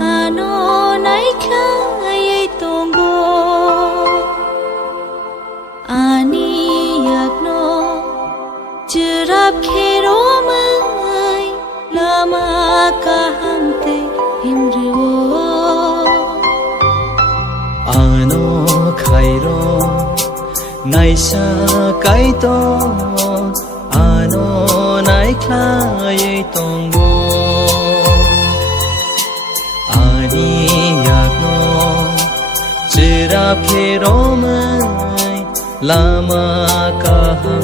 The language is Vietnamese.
ano nai khai tongo ani yakno chirap khero mai lama kaham te himriwo ano khairo naisa kaito ano nai khai tongo ani yakno chirap khero mai lama kaham